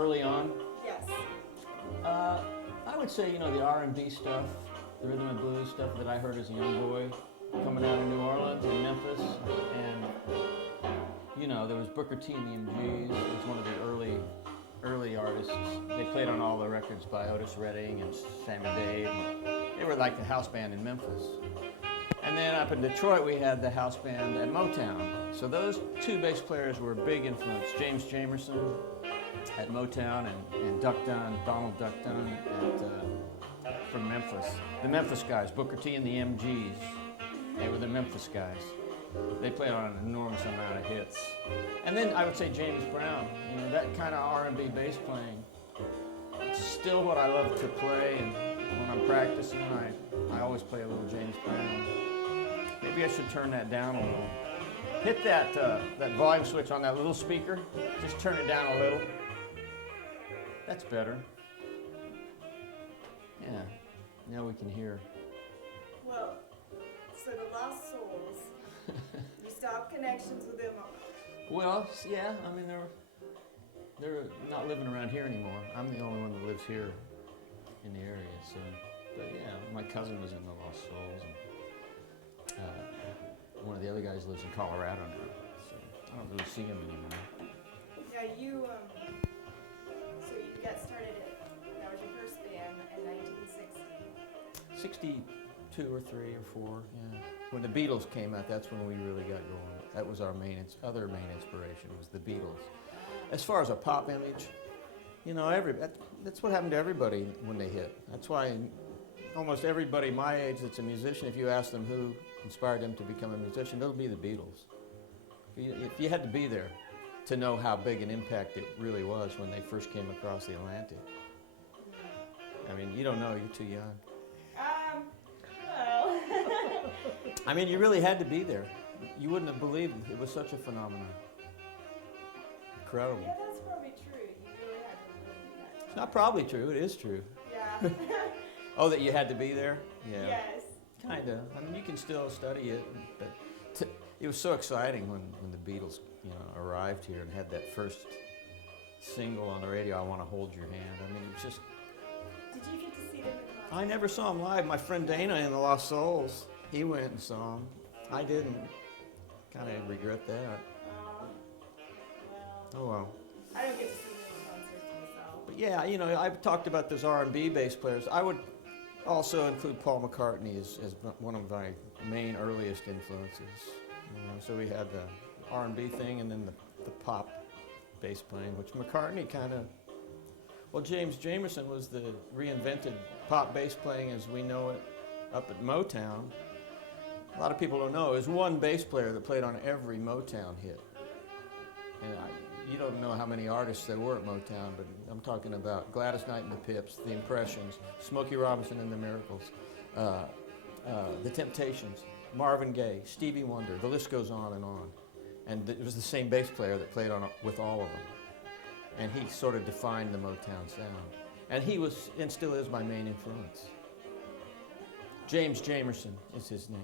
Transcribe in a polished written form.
early on? Yes. I would say, the R&B stuff, the rhythm and blues stuff that I heard as a young boy coming out of New Orleans and Memphis. And, there was Booker T and the MGs. It was one of the early artists. They played on all the records by Otis Redding and Sam and Dave. They were like the house band in Memphis. And then up in Detroit, we had the house band at Motown. So those two bass players were a big influence. James Jamerson at Motown and Duck Dunn, Donald Duck Dunn from Memphis. The Memphis guys, Booker T and the MGs. They were the Memphis guys. They played on an enormous amount of hits. And then I would say James Brown, that kind of R&B bass playing. It's still what I love to play, and when I'm practicing, I always play a little James Brown. Maybe I should turn that down a little. Hit that volume switch on that little speaker. Just turn it down a little. That's better. Yeah, now we can hear. Well, so the Lost Souls, you still have connections with them? Well, yeah, I mean, they're not living around here anymore. I'm the only one that lives here in the area, so. But yeah, my cousin was in the Lost Souls, and one of the other guys lives in Colorado now, so I don't really see him anymore. Yeah, so you got started that was your first band in 1960. 62 or 3 or 4, yeah. When the Beatles came out, that's when we really got going. That was our other main inspiration, was the Beatles. As far as a pop image, that's what happened to everybody when they hit. That's why almost everybody my age that's a musician, if you ask them who inspired them to become a musician, it'll be the Beatles. If you had to be there to know how big an impact it really was when they first came across the Atlantic. I mean, you don't know, you're too young. Well. I mean, you really had to be there. You wouldn't have believed it was such a phenomenon. Incredible. Yeah, that's probably true. You really had to live in that. It's not probably true, it is true. Yeah. Oh, that you had to be there? Yeah. Yes. Kinda. I mean, you can still study it, but it was so exciting when the Beatles, arrived here and had that first single on the radio, I Want to Hold Your Hand. I mean, it was just... Did you get to see them in concert? I never saw them live. My friend Dana in the Lost Souls, he went and saw them. I didn't. Kind of regret that. Well. Oh well. I don't get to see them in concerts myself. But yeah, I've talked about those R&B bass players. I would also include Paul McCartney as one of my main earliest influences. So we had the R&B thing and then the pop bass playing, which McCartney kind of... Well, James Jamerson was the reinvented pop bass playing as we know it up at Motown. A lot of people don't know. There's one bass player that played on every Motown hit. And you don't know how many artists there were at Motown, but I'm talking about Gladys Knight and the Pips, The Impressions, Smokey Robinson and the Miracles, The Temptations, Marvin Gaye, Stevie Wonder, the list goes on. And it was the same bass player that played with all of them. And he sort of defined the Motown sound. And he was, and still is, my main influence. James Jamerson is his name.